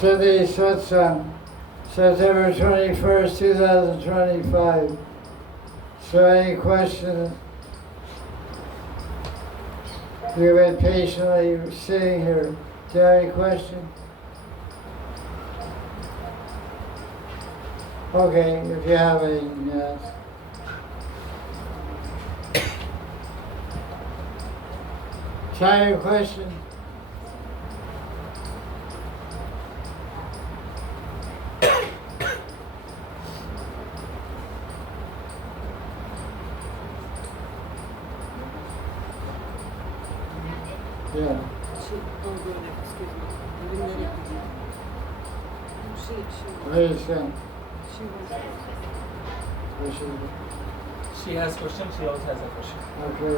Sunday Satsang, September 21st, 2025. So any questions? You've been patiently sitting here. Do you have any questions? Okay, if you have any, you can ask. Try your question. Yeah. She has questions, she also has a question. Okay.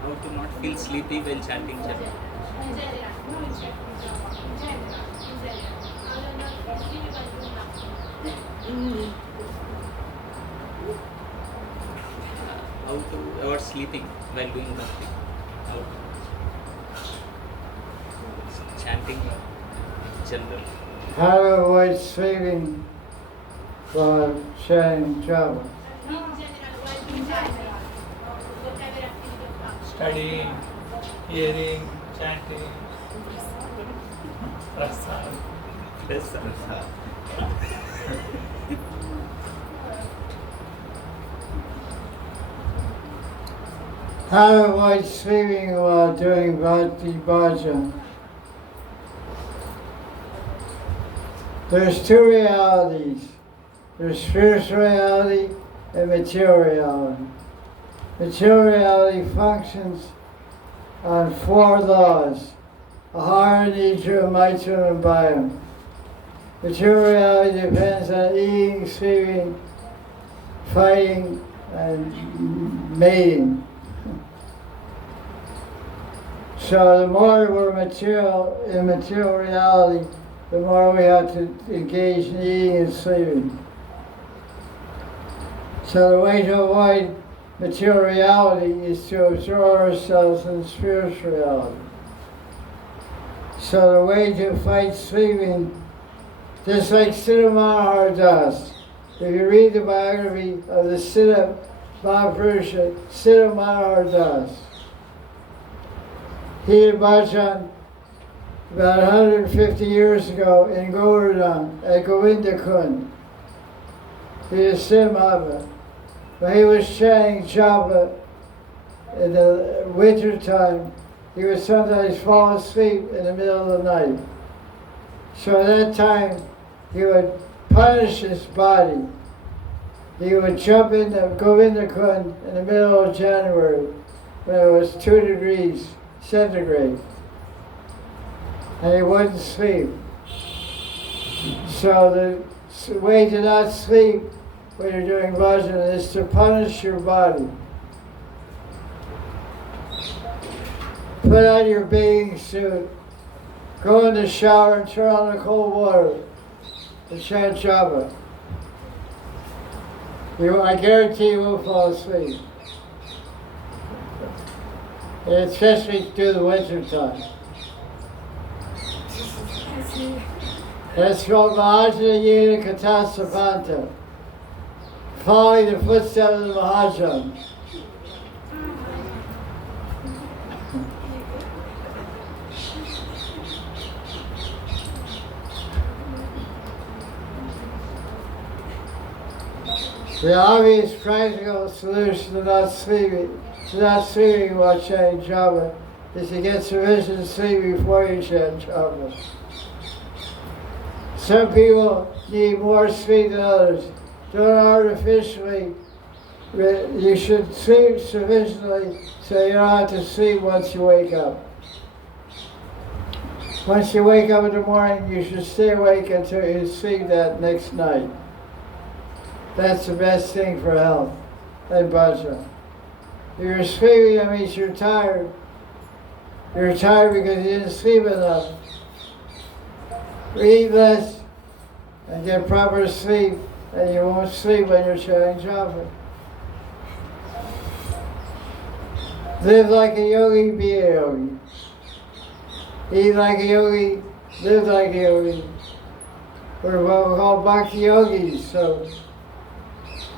How to not feel sleepy while chanting Jaya? How to avoid sleeping while doing bhakti? How to chanting general. How to avoid sleeping while chanting japa? Studying, hearing, chanting, prasad. How to avoid sleeping while doing bhakti bhajan? There's two realities. There's spiritual reality and material reality. Material reality functions on four laws: ahara, nidra, maituna, and bhayam. Material reality depends on eating, sleeping, fighting, and mating. So the more we're in material reality, the more we have to engage in eating and sleeping. So the way to avoid material reality is to absorb ourselves in spiritual reality. So the way to fight sleeping, just like Siddha Maharaj does. If you read the biography of the Siddha Mahaprusha, Siddha Maharaj does. He did bhajan about 150 years ago in Govardhan at Gaudiya Kunda. He was Siddha Mahaprabhu. When he was chanting japa in the winter time, he would sometimes fall asleep in the middle of the night. So at that time, he would punish his body. He would jump in the Govinda Kund in the middle of January when it was 2 degrees centigrade. And he wouldn't sleep. So the way to not sleep when you're doing bhajan is to punish your body. Put on your bathing suit, go in the shower and turn on the cold water and chant japa. I guarantee you won't fall asleep. And especially through the winter time. That's called Mahanidhi Swami, following the footsteps of the Maharaj. The obvious practical solution to not sleeping while chanting japa is to get sufficient sleep before you chant japa. Some people need more sleep than others. Don't artificially, you should sleep sufficiently so you don't have to sleep once you wake up. Once you wake up in the morning, you should stay awake until you sleep that next night. That's the best thing for health and bhajan. If you're sleeping, that means you're tired. You're tired because you didn't sleep enough. Eat less and get proper sleep, and you won't sleep when you're chanting japa. Live like a yogi, be a yogi. Eat like a yogi, live like a yogi. We're what we call bhakti yogis, so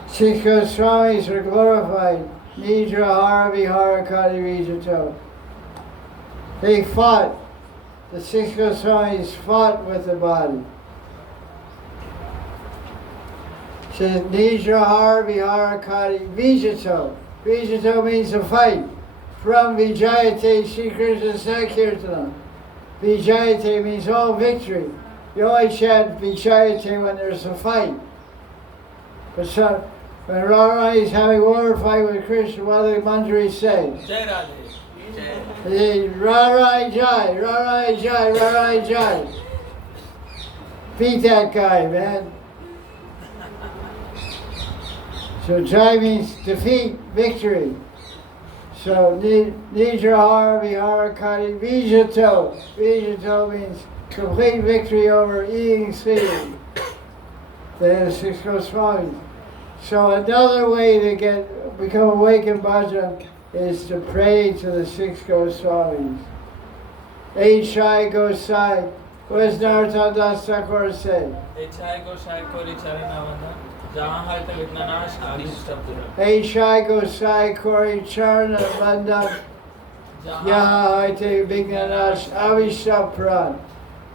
6 Goswamis are glorified. Nidra Hara Vihara Kali Vijato. They fought. The 6 Goswamis fought with the body. It says Nidra Hara Vihara Kali Vijato. Vijato means to fight. From Vijayate Sri Krishna Sankirtana. Vijayate means all victory. You only chant Vijayate when there's a fight. But so, when Radha is having water fight with Krishna, what do the manjaris say? Jaya Radhe. Radha Jai, Radha Jai, Radha Jai. Beat that guy, man. So Jai means defeat, victory. So Nidra Hara Vihara Kali Vijato. Vijato means complete victory over eating and sleeping. They have 6 Goswamis. So another way to become awake in bhajan is to pray to the 6 Goswamis. Echai Gosai. What does Narottam Das Thakur say? Echai Gosai Kori Charanavana. Jahan Hai Te Vignanash Abhishtabdura. Echai Gosai Kori Charana Bandam. Yaha Haite Vignanash Avishapran.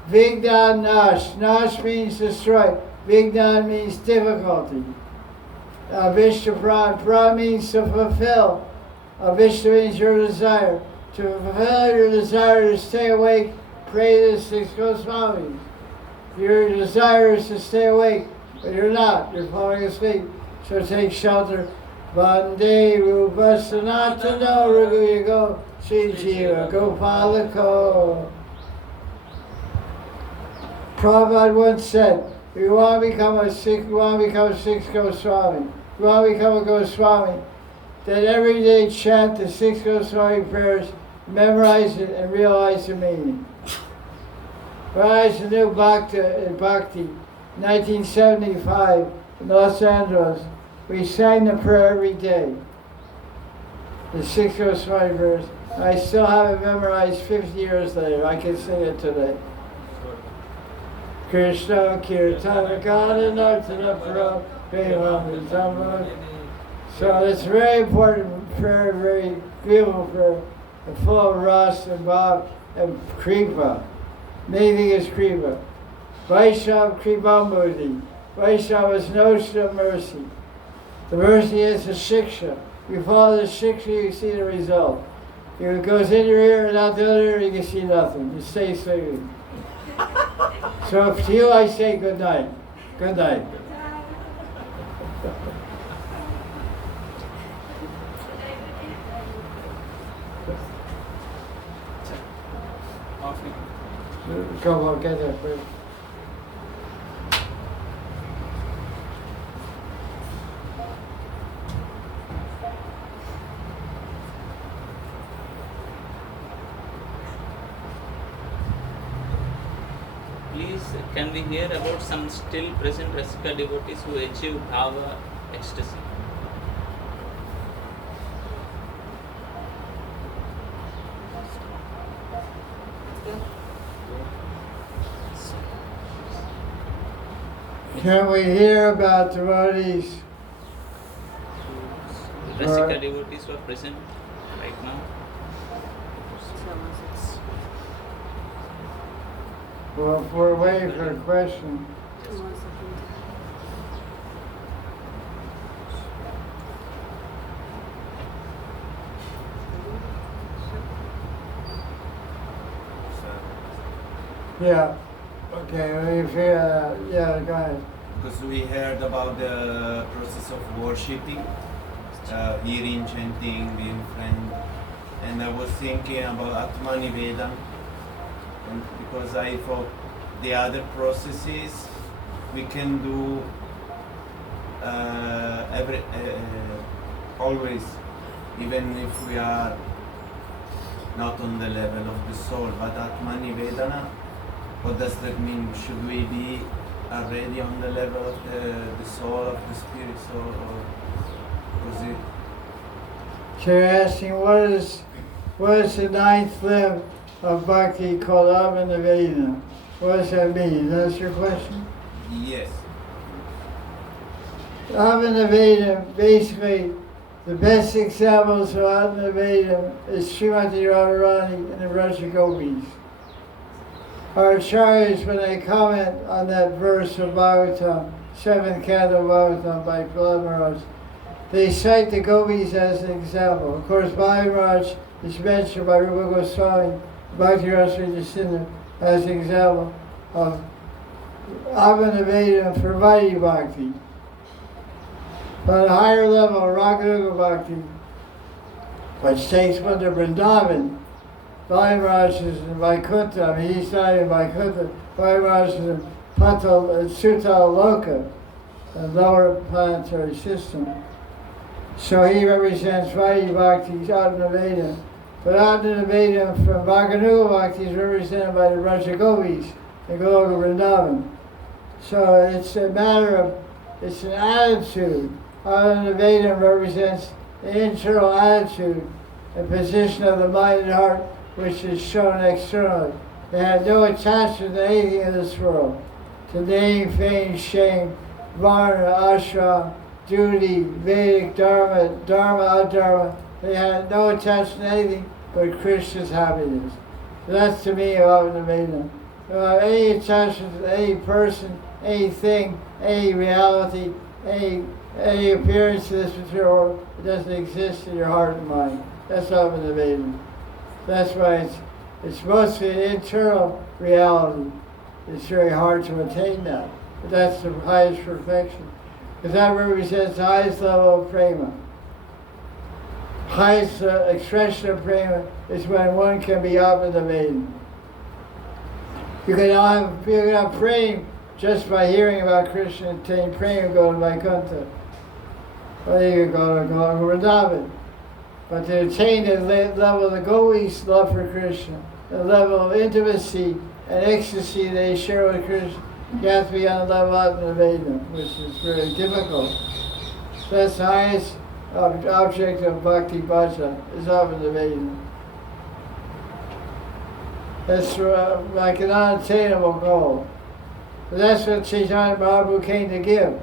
Vignan Nash. Nash means destroy. Vignan means difficulty. Avishapran. Pra means to fulfill. Avishta means your desire. To fulfill your desire to stay awake, pray to the 6 Goswamis. Your desire is to stay awake, but you're not. You're falling asleep. So take shelter. Vande Rupa Sanatana Raghuyago Sri Jiva Gopalako. Prabhupada once said, if you want to become a 6 Goswami, you want to become a Goswami, then every day chant the 6 Goswami prayers, memorize it, and realize the meaning. When I was a new Bhakta in Bhakti, 1975, in Los Angeles, we sang the prayer every day, the 6 Goswami prayers. I still have it memorized 50 years later. I can sing it today. Krishna Kirtana Gana Nartana Pra Prema. So it's very important prayer, very beautiful prayer, and full of ras and bhav and kripa. Main thing is kripa. Vaishnava kripa murti. Vaishnava is notion of mercy. The mercy is the shiksha. You follow the shiksha, you see the result. If it goes in your ear and out the other ear, you can see nothing. You stay sleeping. So to you I say good night. Good night. Come on, get there first. Please, can we hear about some still present Rasika devotees who achieve bhava ecstasy? Can we hear about devotees? Rasika devotees who are present right now. Well, if we're waiting for a question. Yeah. Okay, we figure that. Yeah, go ahead. Because we heard about the process of worshipping, hearing, chanting, being friend, and I was thinking about Atmani Vedam, and because I thought the other processes we can do always, even if we are not on the level of the soul. But Atmani Vedana, what does that mean? Should we be already on the level of the soul, of the spirit soul, or was it? So you're asking what is the ninth limb of bhakti called Avanaveda? What does that mean? That's your question? Yes. Avanaveda, basically, the best examples of Avanaveda is Srimati Radharani and the Raja Gopis. Our acharyas, when they comment on that verse of Bhagavatam, 7th canto of Bhagavatam by Prahlad Maharaj, they cite the gopis as an example. Of course, Maharaj is mentioned by Rupa Goswami, Bhakti Rasa Sindhu, as an example of Avanaveda for Vaidhi Bhakti. But at a higher level, Raganuga Bhakti, which takes one to Vrindavan, Maharaj is in Vaikuntha. I mean, he's not in Vaikuntha. Maharaj is in Sutala Loka, a lower planetary system. So he represents Vaidhi Bhakti, Avanaveda. But Avanaveda from Raganuga Bhakti is represented by the Raja Gopis in Goloka Vrindavan. So it's a matter of, it's an attitude. Avanaveda represents the internal attitude and position of the mind and heart, which is shown externally. They have no attachment to anything in this world, to name, fame, shame, varna, ashram, duty, Vedic, dharma, adharma. They have no attachment to anything but Krishna's happiness. That's to me Avanaveda. Any attachment to any person, anything, any reality, any appearance to this material world, it doesn't exist in your heart and mind. That's Avanaveda. That's why it's mostly an internal reality. It's very hard to attain that. But that's the highest perfection. Because that represents the highest level of prema. Highest expression of prema is when one can be Avanaveda. You can have prema just by hearing about Krishna and attain prema, go to Vaikuntha. Or you can go to Vrindavan. But to attain the level of the gopis' love for Krishna, the level of intimacy and ecstasy they share with Krishna, you have to be on the level of Avanaveda, which is very difficult. That's the highest object of bhakti bhajan, is Avanaveda. That's like an unattainable goal. But that's what Chaitanya Mahaprabhu came to give.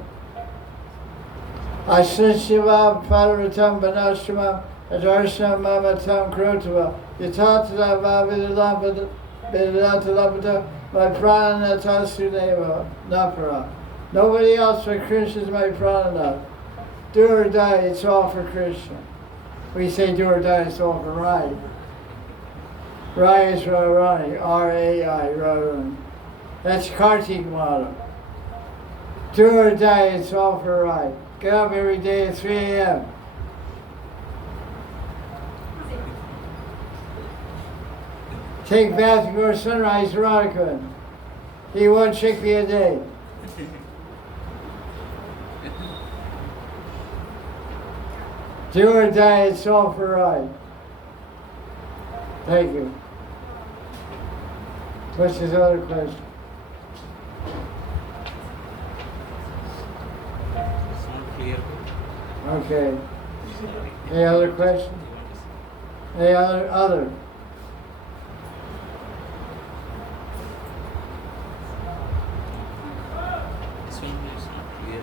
Asrishivam padaratam banashramam adarsham mamatam krotava yatatada vavidalam my pranatasuneva napara. Nobody else but Krishna is my prananath. Do or die, it's all for Krishna. We say do or die, it's all for Rai. Rai is Radharani, R-A-I, Radharani. That's Kartik motto. Do or die, it's all for Rai. Get up every day at 3 a.m. Take bath before sunrise, Radha Kunda. Eat one chickpea a day. Do or die, it's all for Rai. Thank you. What's his other question? It's not clear. Okay. Any other question? Any other? This one is not clear.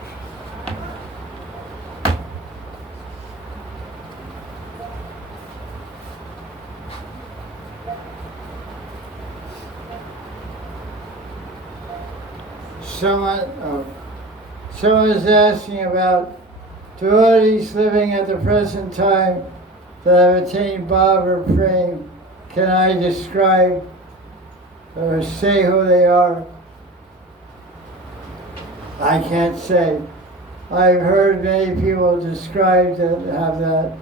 Someone is asking about devotees living at the present time that have attained Bhav or Prem. Can I describe or say who they are? I can't say. I've heard many people describe that have that.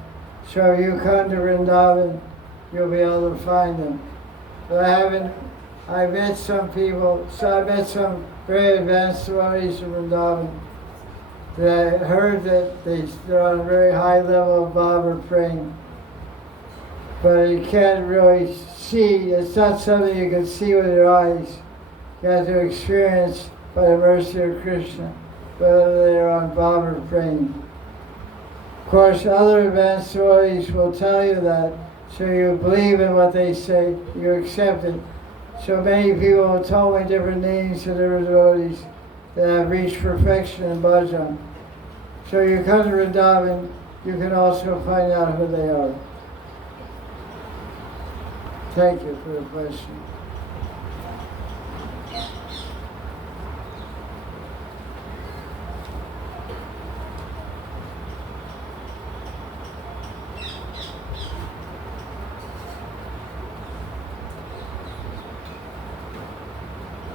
So if you come to Vrindavan, you'll be able to find them. But I met some people, so I met some very advanced devotees in Vrindavan that I heard that they're on a very high level of Bhav or Prem. but you can't really see. It's not something you can see with your eyes. You have to experience by the mercy of Krishna, whether they're on Baba or praying. Of course, other advanced devotees will tell you that, so you believe in what they say, you accept it. So many people have told me different names of different devotees that have reached perfection in bhajan. So you come to Vrindavan, you can also find out who they are. Thank you for the question.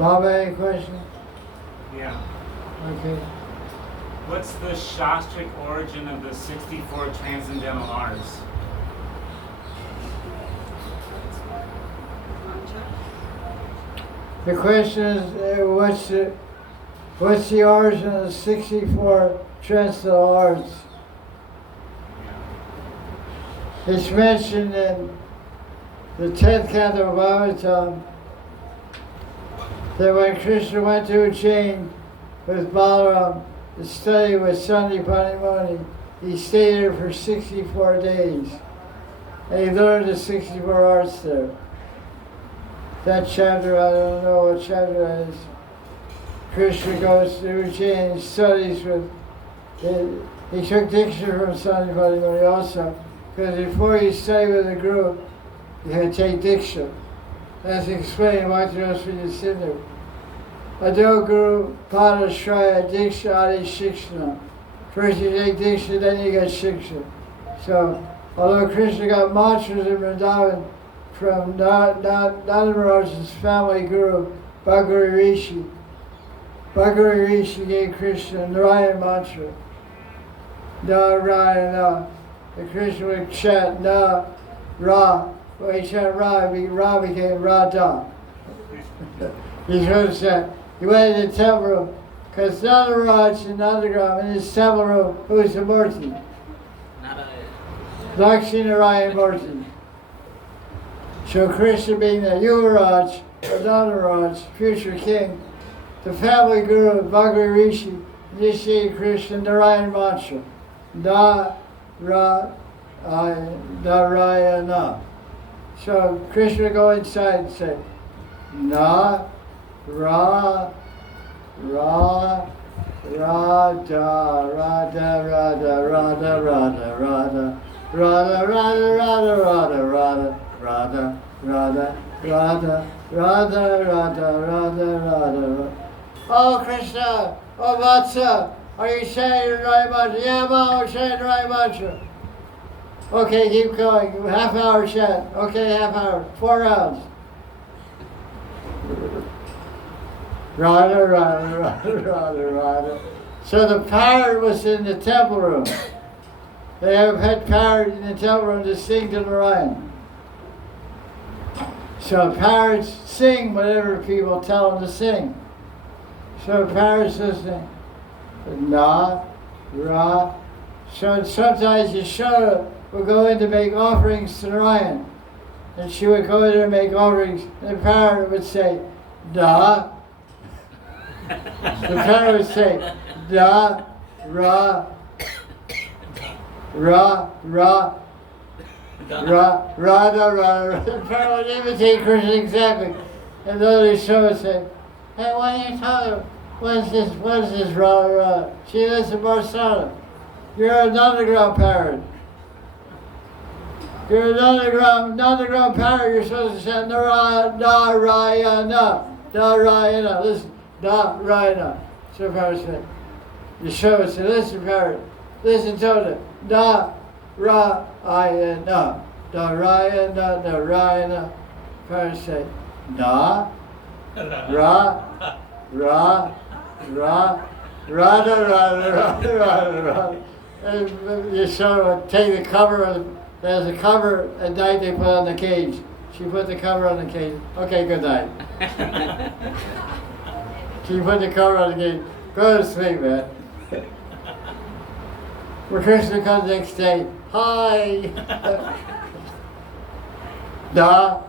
Bob, any question? Yeah. Okay. What's the Shastric origin of the 64 transcendental arts? The question is, what's the origin of the 64 transcendental arts? It's mentioned in the 10th canto of Bhagavatam that when Krishna went to Ujjain with Balaram to study with Sandipani Muni, he stayed there for 64 days. And he learned the 64 arts there. That chapter, I don't know what chapter that is. Krishna goes to Ujjain and studies with, he took diksha from Sandipani Muni also, because before you study with a group, you had to take diksha. That's explained why Joseph Sindhu. Ado Guru Pada Shraya Diksha Adi Shikshana. First you take Diksha, then you get Shiksha. So, although Krishna got mantras in Vrindavan from Nanda Maharaj's family guru, Bhagavad Rishi. Bhagavad Rishi gave Krishna Narayan mantra. Narayana. The Krishna would chant Na, Ra. When he chant Ra, Ra became Radha. He's going to say, he went in the temple room, because Nadaraj in Nandagram, in his temple room, who is the Murti? Lakshmi Narayan Murti. So Krishna being the Yuvaraj, or Nadaraj, future king, the family guru, Bhagavad Rishi, initiated Krishna Narayan mantra. Narayana. So Krishna would go inside and say, Na, Ra, Ra, Radha, Radha, Radha, Radha, Radha, Radha, Radha, Radha, Radha, Radha, Radha, Radha, Radha, Radha, Radha, Radha, Radha. Oh Krishna, oh Vatsa, are you saying the right mantra? Yeah, Mom, we're saying the right mantra. Okay, keep going. Half hour chant. Okay, half hour. 4 rounds. Radha, Radha, Radha, Radha, Radha. So the parrot was in the temple room. They have had parrot in the temple room to sing to Narayan. So parrots sing whatever people tell them to sing. So parrots listening. Na, Ra. So sometimes Yashoda would go in to make offerings to Narayan. And she would go in there and make offerings. And the parrot would say, Da. The parrot would say, Da, Ra, Ra, Ra, Ra, Radha, Radha. The parrot would imitate Krishna exactly. And the other show would say, hey, what are you talking about? What is this Radha, Radha? She lives in Barcelona. You're a Nandagram parrot. You're a Nandagram parrot. You're supposed to say Narayana. Narayana. Listen. Narayana. So the parrot said. Yashoda said, listen, parrot. Listen to it. Narayana. Narayana. Narayana. Parrot said, Na. Ra. Ra. Ra. Radha, Radha, Radha, Radha, Radha. And Yashoda would take the cover of there's a cover at night they put on the cage. She put the cover on the cage. Okay, good night. She put the cover on the cage. Go to sleep, man. When Krishna comes the next day, hi. Da,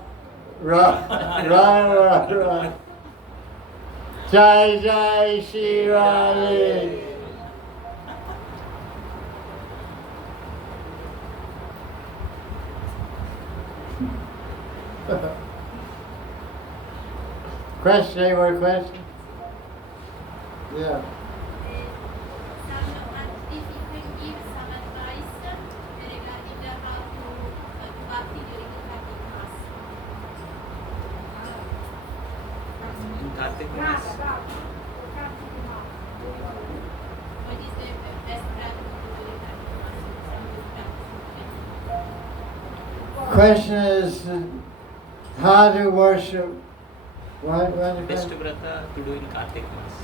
Ra, Ra, Ra, Ra. Jaya Jaya Sri Radhe. Question, any more questions? Yeah. If you can give some advice regarding how to bhakti during the Kartik Mass. In Kartik Mass, What is the best practice during Kartik Mass? Question is how to worship. What best vrata to do in Kartik Mass.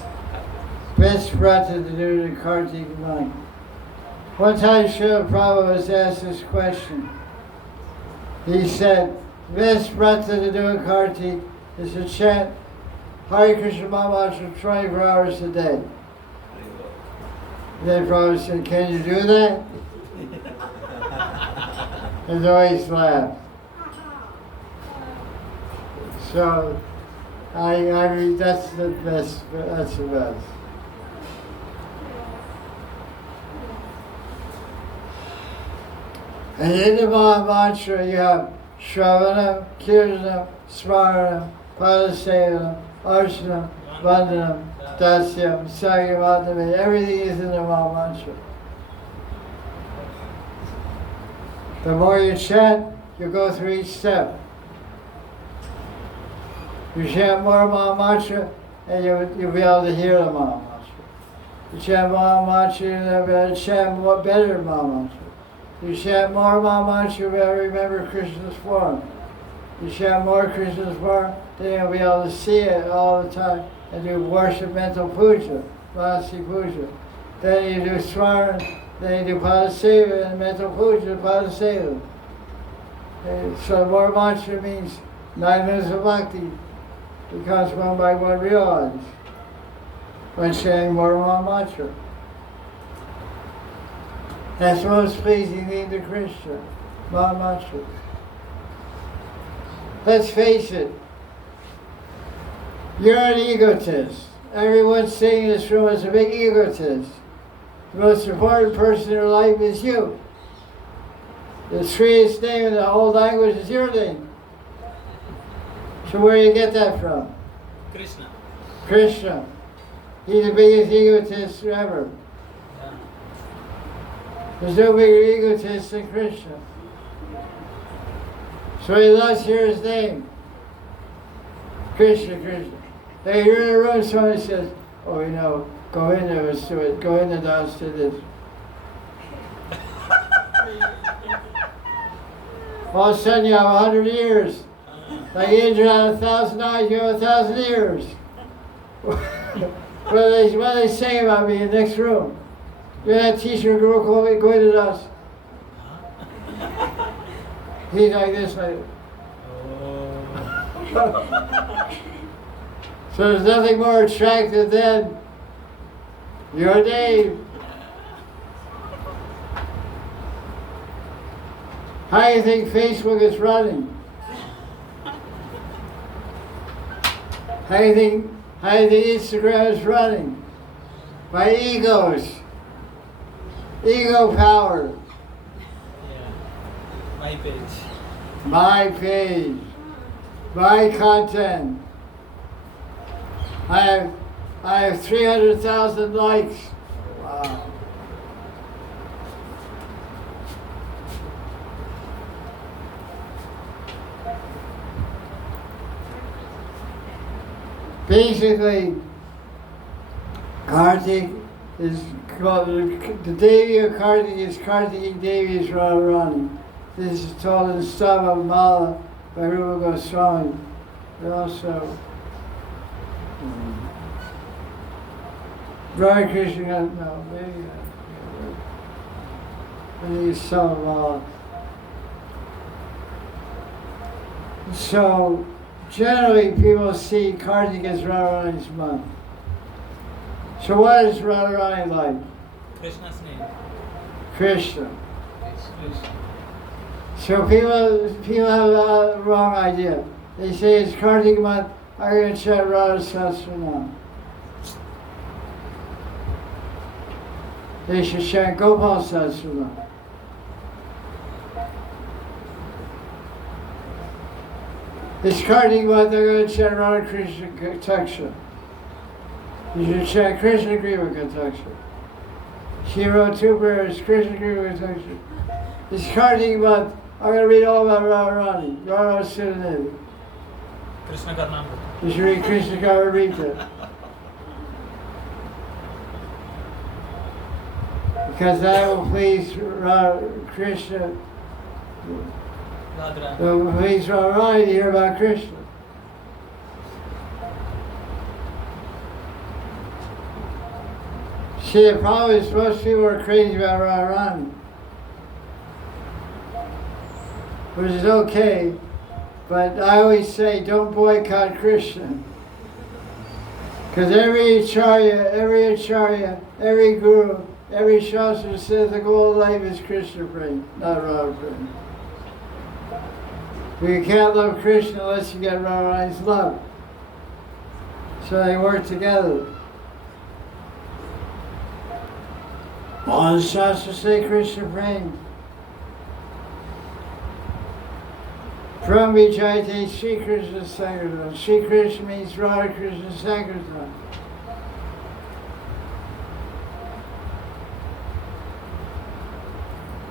Best vrata to do in Kartik month. One time Srila Prabhupada was asked this question. He said, best vrata to do in Kartik is to chant Hari Krishna Maharaj 24 hours a day. Then Prabhupada said, can you do that? And always laughed. So, I mean, that's the best. That's the best. And in the Maha Mantra, you have Shravana, Kirtana, Smarana, Padasevana, Archana, Vandanam, Dasyam, Sagyavadame. Everything is in the Maha Mantra. The more you chant, you go through each step. You chant more Maha Mantra, and you'll be able to hear the Maha Mantra. You chant Maha Mantra, you'll be able to chant more better Maha Mantra. You chant more Maha Mantra, you'll be able to remember Krishna's form. You chant more Krishna's form, then you'll be able to see it all the time and do worship mental puja, Manasi puja. Then you do Swaran, then you do Padaseva and mental puja, Padaseva. So more mantra means 9 minutes of bhakti. Becomes one by one realized when saying more Maha Mantra. That's most pleasing thing to Krishna, Maha Mantra. Let's face it, you're an egotist. Everyone sitting in this room is a big egotist. The most important person in your life is you. The sweetest name in the whole language is your name. So where do you get that from? Krishna. Krishna. He's the biggest egotist ever. Yeah. There's no bigger egotist than Krishna. So he loves to hear his name. Krishna, Krishna. Hey, you're in a room, somebody says, oh, you know, go in there, let's do it. Go in there, let's do this. All of a sudden you have 100 years. Like Indra had 1,000 eyes, you have 1,000 ears. What are they saying about me in the next room? You're that teacher girl called me, go into us. He's like this, like. So there's nothing more attractive than your name. How do you think Facebook is running? How do you think Instagram is running? By egos. Ego power. Yeah. My page. My page. My content. I have 300,000 likes. Wow. Basically, Kartik is called, the Devi of Kartik is Kartiki Devi is Radharani. This is told in Stava Mala by Rupa Goswami. And also, Radha Krishna, no, maybe Stava Mala. So, generally, people see Kartik as Radharani's month. So what is Radharani like? Krishna's name. Krishna. Krishna. So people have a wrong idea. They say it's Kartik month, I'm going to chant Radha Sahasranam. They should chant Gopal Sahasranam. It's Kartik month, they're going to chant Radha Krishna Kataksha. You should chant Krishna Griva Kataksha. She wrote 2 prayers, Krishna Griva Kataksha. It's Kartik month, I'm going to read all about Radharani, Radha Sudhadevi. Krishna का नाम You should read Krishna Kavarita. Because that will please Krishna. Radha Will please Radharani to hear about Krishna. See, the problem is most people are crazy about Radharani. Which is okay, but I always say don't boycott Krishna. Because every acharya, every guru, every shastra says the goal of life is Krishna prema, not Radha prema. You can't love Krishna unless you get Radharani's love. So they work together. All the shastras say Krishna prema. From Vijayate Sri Krishna Sankirtan. Sri Krishna means Radha Krishna Sankirtan.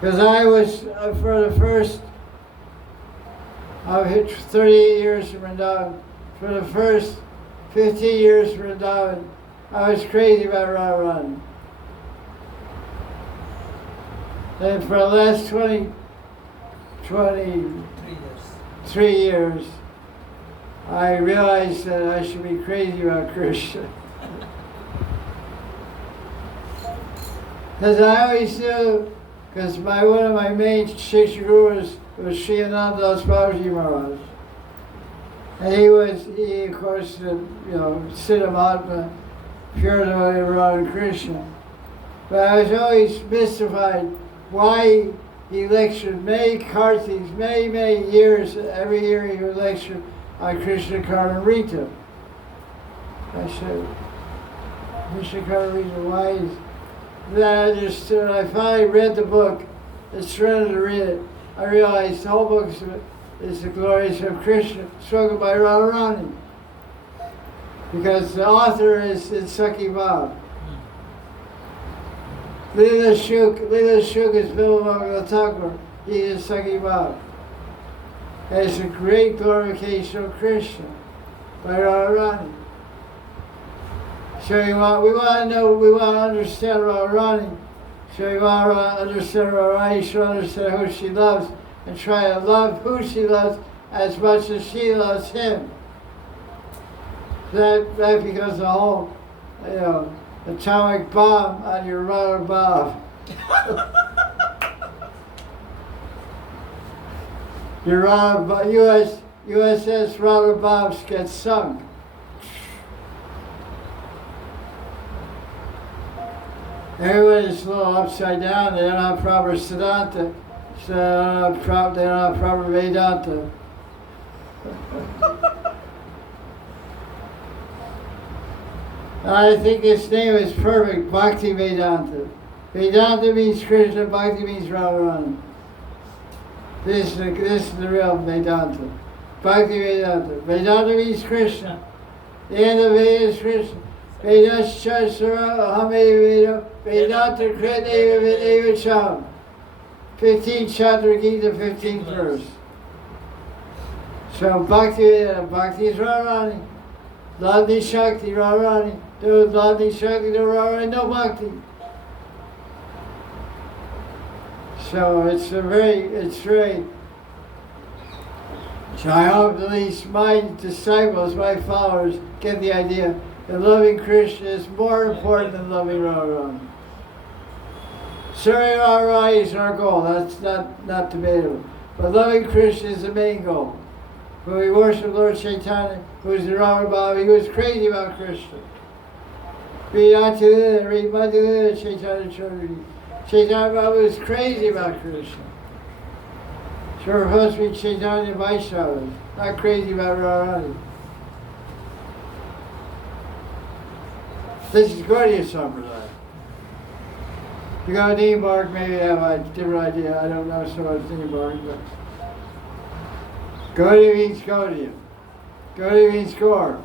Because I was, for the first, I've hit 38 years in Vrindavan. For the first 15 years in Vrindavan, I was crazy about Radharani. And for the last 3 years, I realized that I should be crazy about Krishna. Because I always knew, because one of my main Shiksha gurus was Sri Anandadas Babaji Maharaj. And he of course, Siddha Mahatma, pure devotee of Radha and Krishna. But I was always mystified why he lectured many Kartiks, many years. Every year he would lecture on Krishna Karnamrita. I said, Krishna Karnamrita, why is that? I understood. I finally read the book and surrendered to read it. I realized the whole book is the glories of Krishna, spoken by Radharani. Because the author is Saki Bhav. Lila Shuk is Vimalmangala Thakur. He is Saki Bhav. And it's a great glorification of Krishna by Radharani. So we want to understand Radharani. So we want to understand Radharani, you should understand who she loves and try to love who she loves as much as she loves him. That becomes a whole, atomic bomb on your Radha Bhav. Your USS Radha Bhavs gets sunk. Everyone is a little upside down. They don't have proper siddhanta. So they don't have proper Vedanta. I think his name is perfect, Bhakti Vedanta. Vedanta means Krishna, Bhakti means Radharani. This is the real Vedanta. Bhakti Vedanta. Vedanta means Krishna. The end of Veda is Krishna. Vedascha Sara Hameda Vedanta Kriteva Videva Cham. 15th chapter Gita, 15th verse. So Bhakti Vedanta, Bhakti is Radharani. Ladni Shakti, Radharani. There was Ladni Shakti, there Radharani, no Bhakti. So it's very, so I hope at least my disciples, my followers, get the idea that loving Krishna is more important than loving Radharani. Serving Radharani is our goal, that's not debatable. But loving Krishna is the main goal. When we worship Lord Chaitanya, who is the Radha Bhav, he was crazy about Krishna. Read Madhya Chaitanya Chaitanya Bhav was crazy about Krishna. So we're supposed to be Chaitanya Vaishnavas, not crazy about Radharani. This is Gaudiya Sampradaya. If you go to Neemark, maybe you have a different idea. I don't know so much Neemark, but Gaudiya means Gaudiya. Gaudiya means Gaur.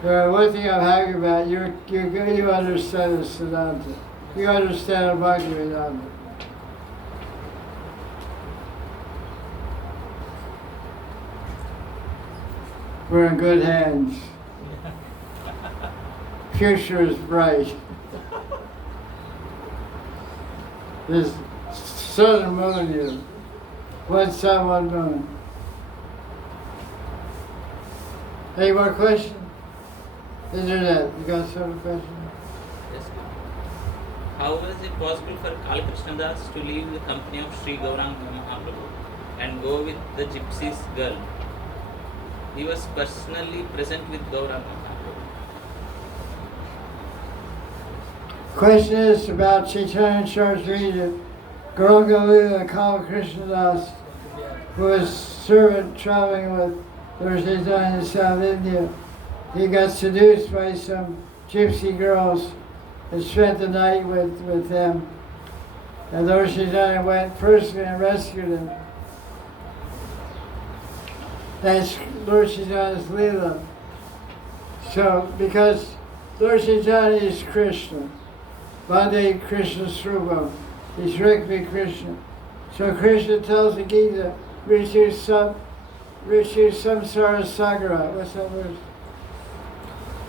One thing I'm happy about, you understand the siddhanta. You understand the Bhaktivedanta. We're in good hands. Future is bright. This sun and moon, you. One sun, one moon. Any more questions? Internet, you got some questions? Yes. How was it possible for Kala Krishnadas to leave the company of Sri Gauranga Mahaprabhu and go with the gypsies girl? He was personally present with Gauranga Mahaprabhu. Question is about Chaitanya Charismatic, Gauranga Lila Kala Krishnadas, who was servant traveling with Lord Chaitanya in South India. He got seduced by some gypsy girls and spent the night with them. And Lord Chaitanya went personally and rescued him. That's Lord Chaitanya's Leela. So, because Lord Chaitanya is Krishna, Vande Krishna Srupam, he's Rikmi Krishna. So Krishna tells the Gita, Ritu Samsara Sagara. What's that word?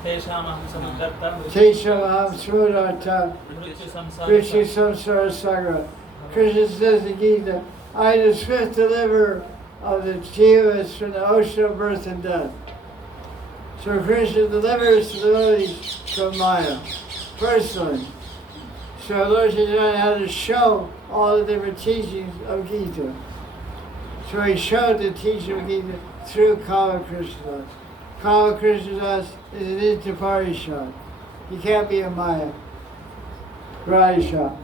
Teshamaham Samadarta Teshamaham Smudarta Ritu Samsara Sagara. Krishna says in the Gita, I am the swift deliverer of the jivas from the ocean of birth and death. So Krishna delivers the devotees from Maya, personally. So Lord Chaitanya had to show all the different teachings of Gita. So he showed the teaching of Gita through Kala Krishnadas. Kala Krishnadas is an Intaparishad. He can't be a Maya. Radha.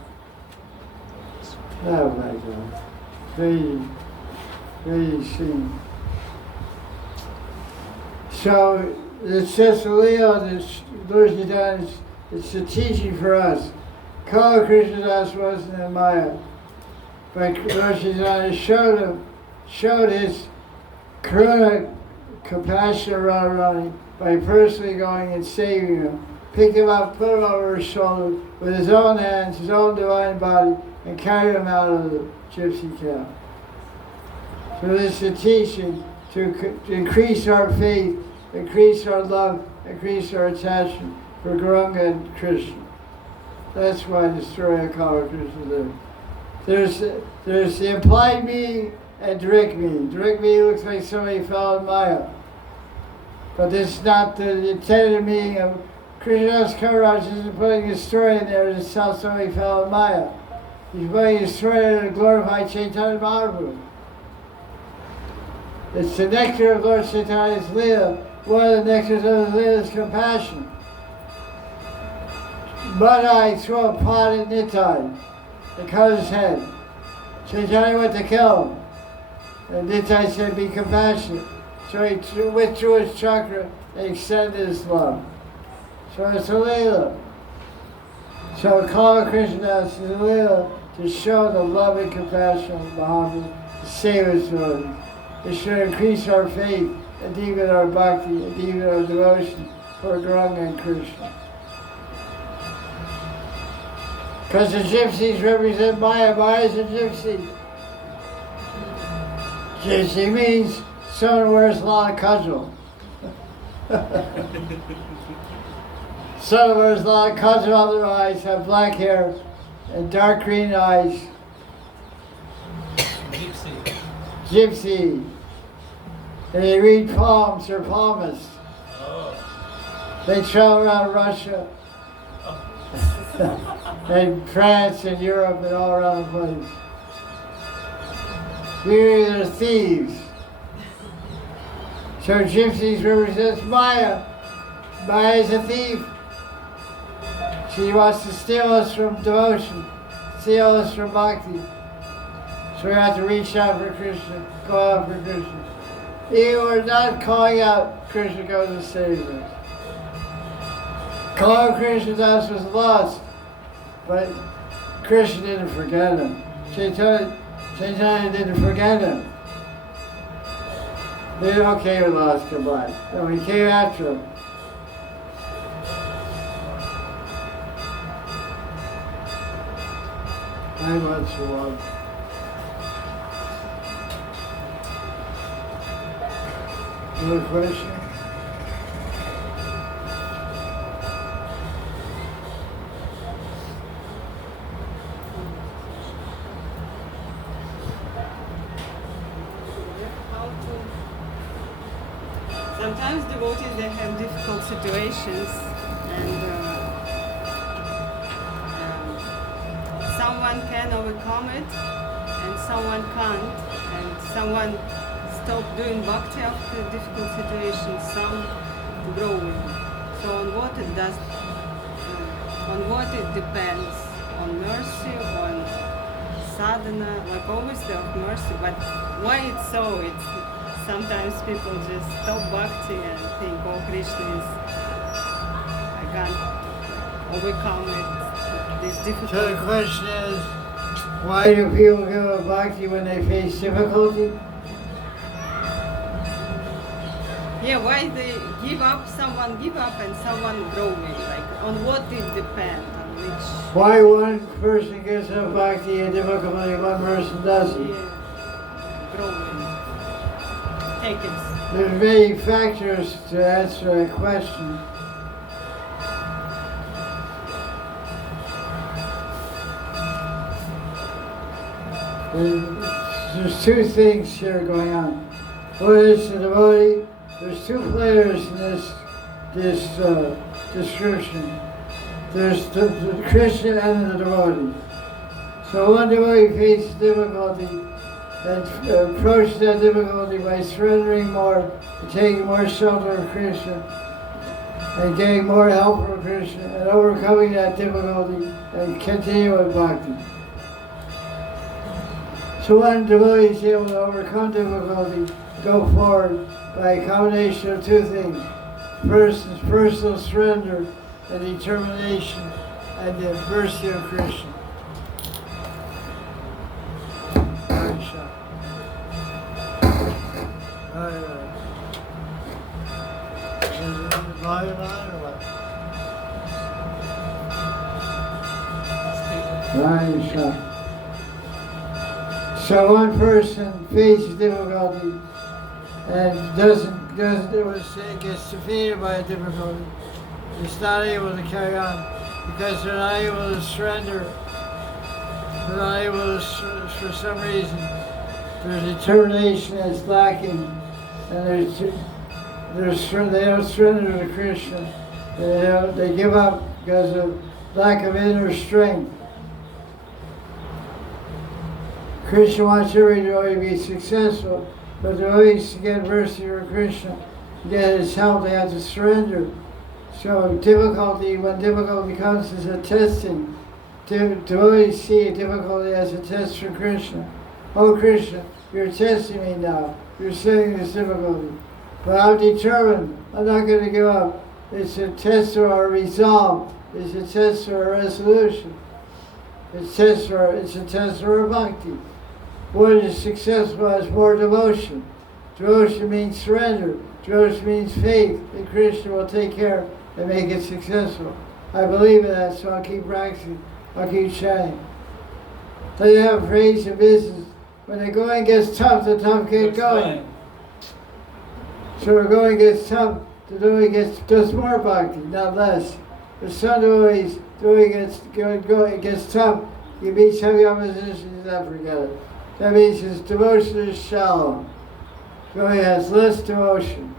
Oh my God. Very scene. So it says the Leo, Lord Chaitanya, it's a teaching for us. Kala Krishnadas wasn't a Maya. But Lord Chaitanya showed his karuna, compassion around Radharani by personally going and saving him. Picked him up, put him over his shoulder with his own hands, his own divine body, and carried him out of the gypsy camp. So this is a teaching to increase our faith, increase our love, increase our attachment for Gauranga and Krishna. That's why the story of Kala Krishna is. There's the implied meaning and direct meaning. Direct meaning looks like somebody fell in Maya. But this is not the intended meaning of Krishnadas Kaviraj isn't putting a story in there to tell somebody fell in Maya. He's putting a story there to glorify Chaitanya Mahaprabhu. It's the nectar of Lord Chaitanya's Leela. One of the nectars of the Leela is compassion. Madan threw a pot at Nitai and cut his head. Chaitanya went to kill him. And Nitai said, be compassionate. So he withdrew his chakra and extended his love. So it's a Leela. So Kala Krishnadas is a Leela to show the love and compassion of Mahaprabhu, to save us devotees. It should increase our faith and deepen our bhakti and deepen our devotion for Gauranga and Krishna. Because the gypsies represent Maya. Maya is a gypsy. Gypsy means someone who wears a lot of cudgel. Someone wears a lot of cudgel on their eyes, have black hair and dark green eyes. Gypsy. And they read palms, they're palmists. They travel around Russia and France and Europe and all around the place. Usually they're thieves. So gypsies represents Maya. Maya is a thief. She wants to steal us from devotion, steal us from bhakti. So we have to reach out for Krishna, call out for Krishna. Even we're not calling out, Krishna goes and saves us. Call Krishna Das was lost, but Krishna didn't forget him. Chaitanya didn't forget him. They said, okay, we lost, goodbye. And we came after him. I want to love. Another question? Sometimes devotees, they have difficult situations, and someone can overcome it and someone can't, and someone stop doing bhakti after difficult situations, some growing. So on what it depends, on mercy, on sadhana, like always they have mercy, but why it's so? It's sometimes people just stop bhakti and think, oh, Krishna is, I can't overcome it, this difficult. So the question is, why do people give up bhakti when they face difficulty? Yeah, why they give up, someone give up and someone growing, like on what it depends, on which. Why one person gives up bhakti and difficulty, one person doesn't? Yeah, growing. Take it. There's many factors to answer that question. There's two things here going on. One is the devotee. There's two players in this description. There's the Krishna and the devotee. So one devotee faces difficulty and approaches that difficulty by surrendering more, and taking more shelter of Krishna, and getting more help from Krishna, and overcoming that difficulty and continue with bhakti. So one devotee is able to overcome difficulty, go forward by a combination of two things. First is personal surrender and determination and the mercy of Krishna. So one person faces difficulty and gets defeated by a difficulty. It's not able to carry on because they're not able to surrender. They're not able to, for some reason, their determination is lacking, and they don't surrender to Krishna. They give up because of lack of inner strength. Krishna wants every devotee to be successful, but devotees to get mercy from Krishna, to get his help, they have to surrender. So when difficulty comes as a testing, devotees see difficulty as a test from Krishna. Oh Krishna, you're testing me now. You're sending this difficulty. But I'm determined. I'm not going to give up. It's a test of our resolve. It's a test of our resolution. It's a test of our bhakti. One is successful has more devotion. Devotion means surrender. Devotion means faith that Krishna will take care and make it successful. I believe in that, so I'll keep practicing. I'll keep chanting. They have phrase in business. When the going gets tough, the tough get going. So when going gets tough, the devotee does more bhakti, not less. But some devotees, it gets tough, you meet heavy opposition, you not forget it. That means his devotion is shallow. So he has less devotion.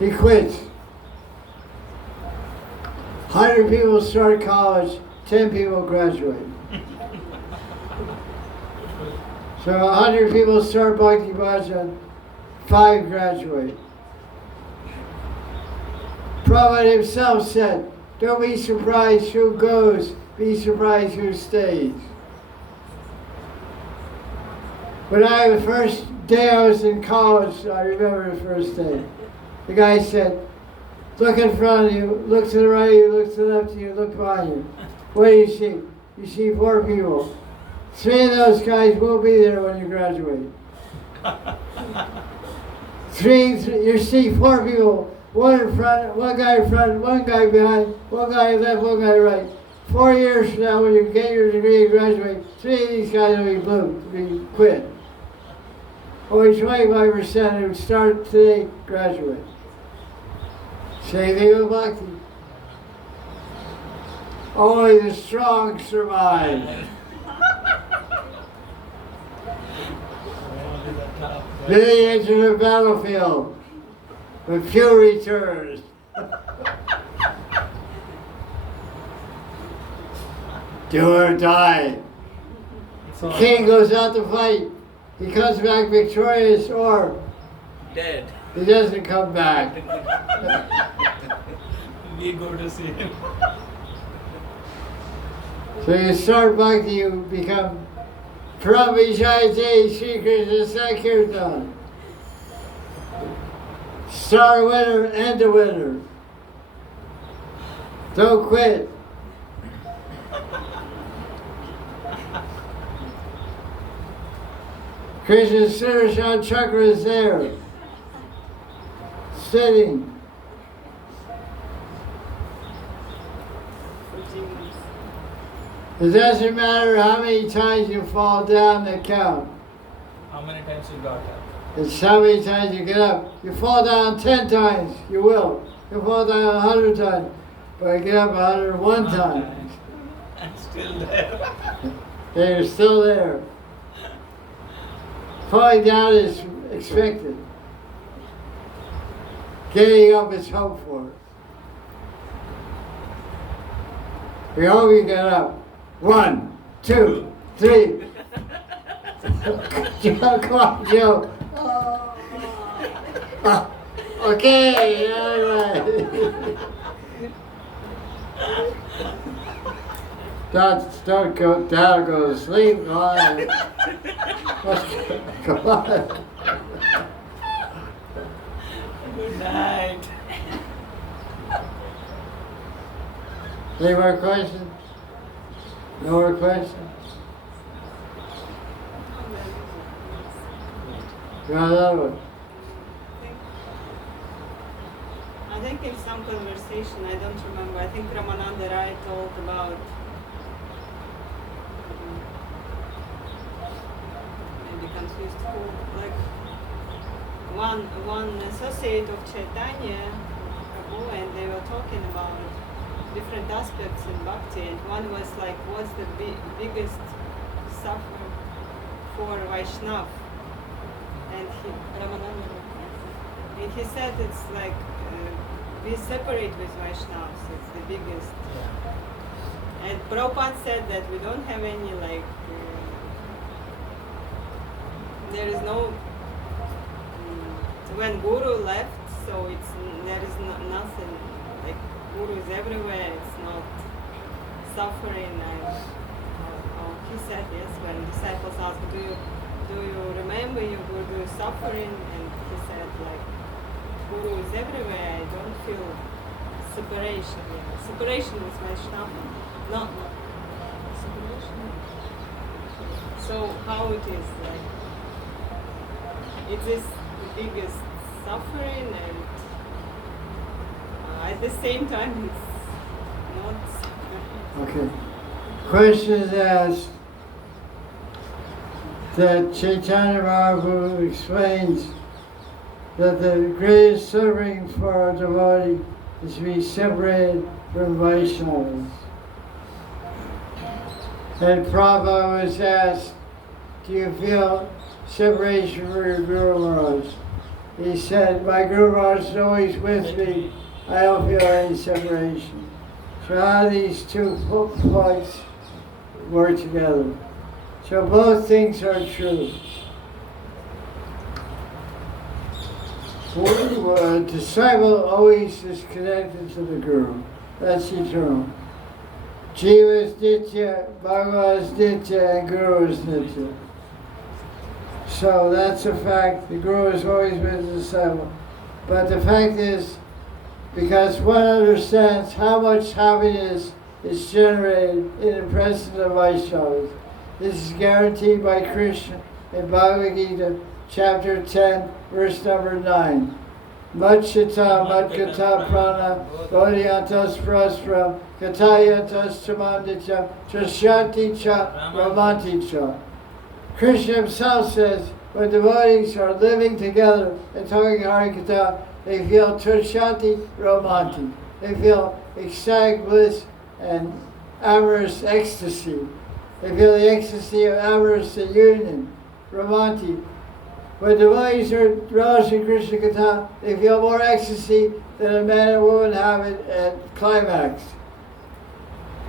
He quits. 100 people start college, 10 people graduate. So 100 people start Bhakti Bhajan, 5 graduate. Prabhupada himself said, don't be surprised who goes, be surprised who stays. When the first day I was in college, I remember the first day, the guy said, look in front of you, look to the right of you, look to the left of you, look behind you. What do you see? You see 4 people. 3 of those guys will be there when you graduate. You see 4 people, 1 in front, 1 guy in front, 1 guy behind, 1 guy left, 1 guy right. 4 years from now, when you get your degree and graduate, 3 of these guys will be blue, be quit. Only 25% who start today graduate. Same thing with Bhakti. Only the strong survive. They enter the battlefield, but few return. Do or die. The king goes out to fight. He comes back victorious, or Dead. he doesn't come back. We go to see him. So you start Bhakti, you become Prabhu Jaya Jaya Sri Krishna Sankirtan. Start a winner, end a winner. Don't quit. Krishna's Sudarshan Chakra is there, sitting. It doesn't matter how many times you fall down the count. How many times you got up? It's how many times you get up. You fall down 10 times, you will. You fall down 100 times, but get up 101 times. I'm still there. They're still there. Falling down is expected. Getting up is hoped for. We hope you get up. 1, 2, 3. Joe, come on, Joe. Okay, all right. Don't go down, go to sleep. Come on. Come on. Good night. Any more questions? No more questions? You want another one? I think in some conversation, I don't remember, I think Ramananda Rai told about maybe confused who, like one associate of Chaitanya Prabhu, and they were talking about different aspects in bhakti, and one was like, what's the biggest suffer for Vaishnav? And he said it's like we separate with Vaishnavas, it's the biggest. And Prabhupada said that we don't have any like, there is no, when Guru left, so there is nothing, like Guru is everywhere, it's not suffering. And he said yes, when disciples asked, do you remember your Guru suffering? And he said like, Guru is everywhere, I don't feel separation. Yeah. Separation with Vaishnava, not separation. So how it is like, it is the biggest suffering, and at the same time it's not. Okay. Question is asked that Chaitanya Mahaprabhu explains that the greatest suffering for a devotee is to be separated from Vaishnavas. And Prabhupada was asked, do you feel separation from your Guru Maharaj? He said, my Guru Maharaj is always with me. I don't feel any separation. So how do these two points work together? So both things are true. A disciple always is connected to the Guru. That's eternal. Jiva is Nitya, Bhagavad is Nitya, and Guru is Nitya. So that's a fact. The Guru has always been the disciple. But the fact is, because one understands how much happiness is generated in the presence of Vaishnavas. This is guaranteed by Krishna in Bhagavad Gita, chapter 10, verse number 9. Madchita madkata prana bodhyantas prasram katayantas chamandicha trashanti cha ramanti cha. Krishna himself says, when devotees are living together and talking Hari Katha, they feel trashanti ramanti. They feel ecstatic bliss and amorous ecstasy. They feel the ecstasy of amorous union, ramanti. When devotees are relishing Krishna Katha, they feel more ecstasy than a man and woman have it at climax.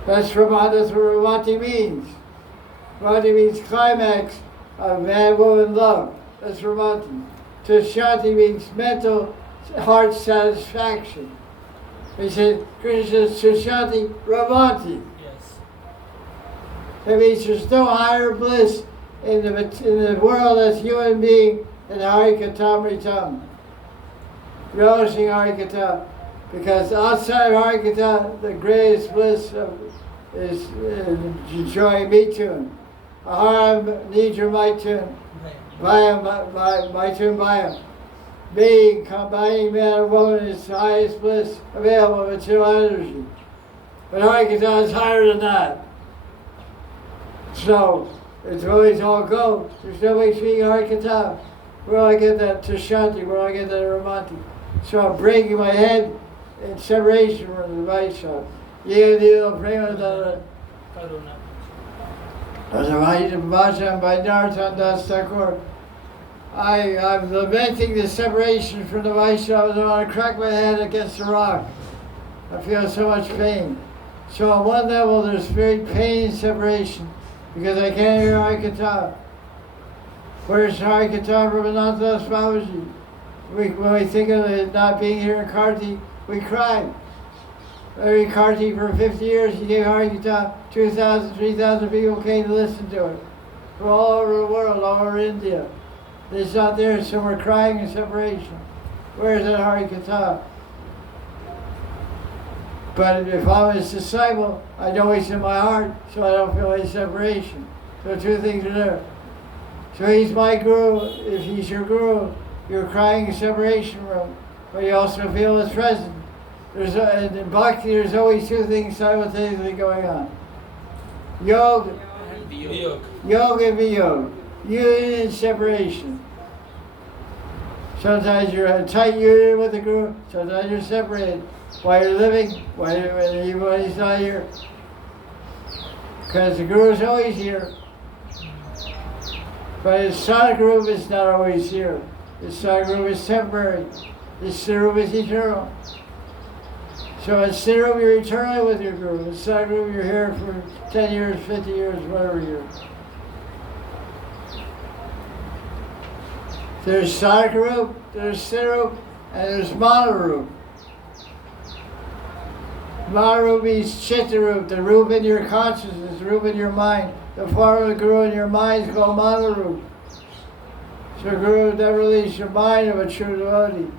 That's what ramanti means. Ramanti means climax of man-woman love. That's ramanti. Tashanti means mental heart satisfaction. He said, Krishna says, Tashanti ramanti. Yes. That means there's no higher bliss in the world as human being than Hari Katha. Relishing Hari Katha. Because outside of Hari Katha, the greatest bliss is enjoying me tune. Aharam nidra maitun, vayam maitun vayam. Being, combining man and woman is the highest bliss available of material energy. But Hari Katha is higher than that. So, it's always all go. There's nobody speaking Hari Katha. Where do I get that Tashanti? Where do I get that Ramanti? So I'm breaking my head in separation from the Vaishnava. Yedil Premadana. Karuna. By Nartan Das Thakur. I'm lamenting the separation from the Vaishnavas. I want to crack my head against the rock. I feel so much pain. So on one level there's very pain and separation because I can't hear Hari Katha. Where's Hari Katha from Anantadas Babaji? When we think of it not being here in Karti, we cry. Every Karti for 50 years he gave Hari Katha, 2,000, 3,000 people came to listen to it. From all over the world, all over India. It's not there, so we're crying in separation. Where's that Hari Katha? But if I'm his disciple, I know he's in my heart, so I don't feel any separation. So two things are there. So he's my guru. If he's your guru, you're crying in separation from him, but you also feel his presence. In Bhakti, there's always two things simultaneously going on. Yoga And Viyog. Yoga and Viyog. Union and separation. Sometimes you're in tight union with the Guru, sometimes you're separated. While you're living, when he's not here. Because the Guru is always here. But his sadhana is not always here. His sadhana is temporary. His sadhana is eternal. So in sadhana you're eternally with your Guru. In sadhana you're here for 10 years, 50 years, whatever years. There's sadhana, there's siddha, and there's manarup. Manarup means chittarup, the rup in your consciousness, the rup in your mind. The form of the Guru in your mind is called manarup. So Guru never release your mind of a true devotee.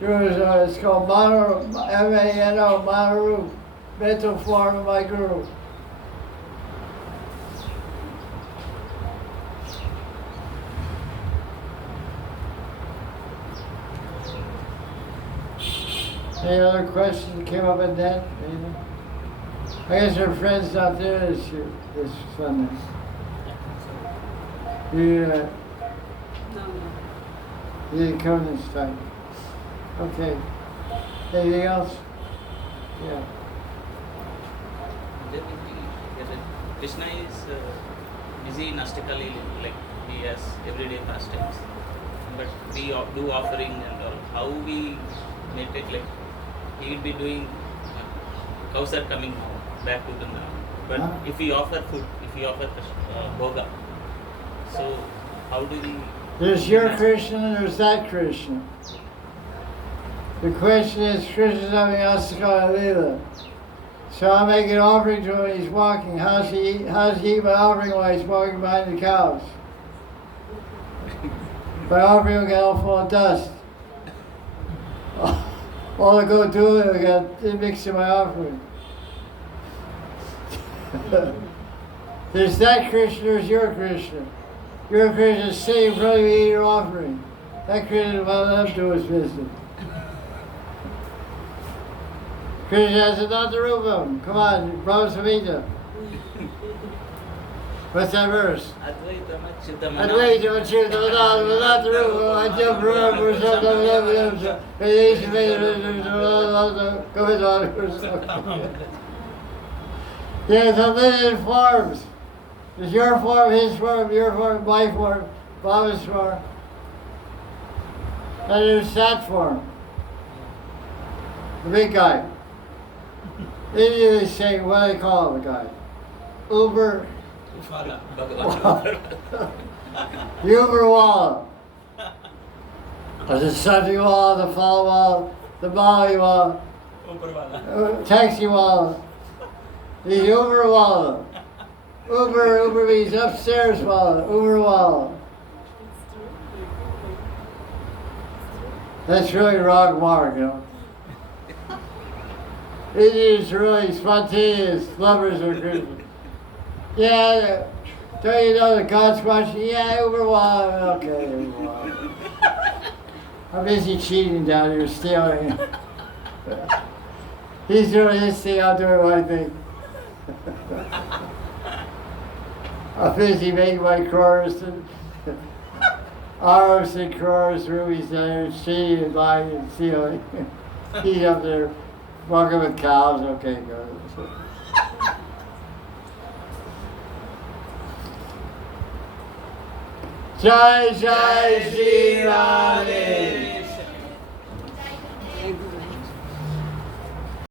Guru is it's called manarup, M-A-N-O, manarup, mental form of my Guru. Any other questions that came up at that? I guess our friend's not there this Sunday. You didn't come this time. Okay. Anything else? Yeah. Krishna is busy nastically, like he has everyday pastimes. But we do offering and all. How we meditate, like he will be doing, cows are coming back to the land. But if we offer food, if we offer bhoga, so how do we There's your Krishna and there's that Krishna. The question is, Krishna's having Asakala Leela. So I make an offering to him when he's walking. How does he eat my offering while he's walking behind the cows? My offering will get all full of dust. All I go do is I got it mixed in my offering. There's that Krishna, there's your Krishna. Your Krishna is sitting in front of you eating your offering. That Krishna will let him do his business. Krishna has another rupam. Come on, Prabhu Samhita. What's that verse? Advaitama Chiddamana. Advaita Vachita without the rupam. I jump around for something. There's unlimited forms. There's your form, his form, your form, my form, Baba's form. And there's that form. The big guy. India they say, what do they call the guy? Uber. Uber wall. There's a Sunday wall, the fall wall, the Bali wall, taxi wall. The Uber wall. Uber means upstairs wall, Uber wall. That's really wrong mark, you know. Indians are really spontaneous, lovers of Christians. Yeah, don't you know the God's watching? Yeah, Uber wall. Okay, Uber wall. I'm busy cheating down here, stealing. He's doing his thing, I'm doing my thing. I'm busy making my crores and arms and crores, rubies there, cheating and lying and stealing. He's up there walking with cows. Okay, good. Jaya Jaya Sri Radhe.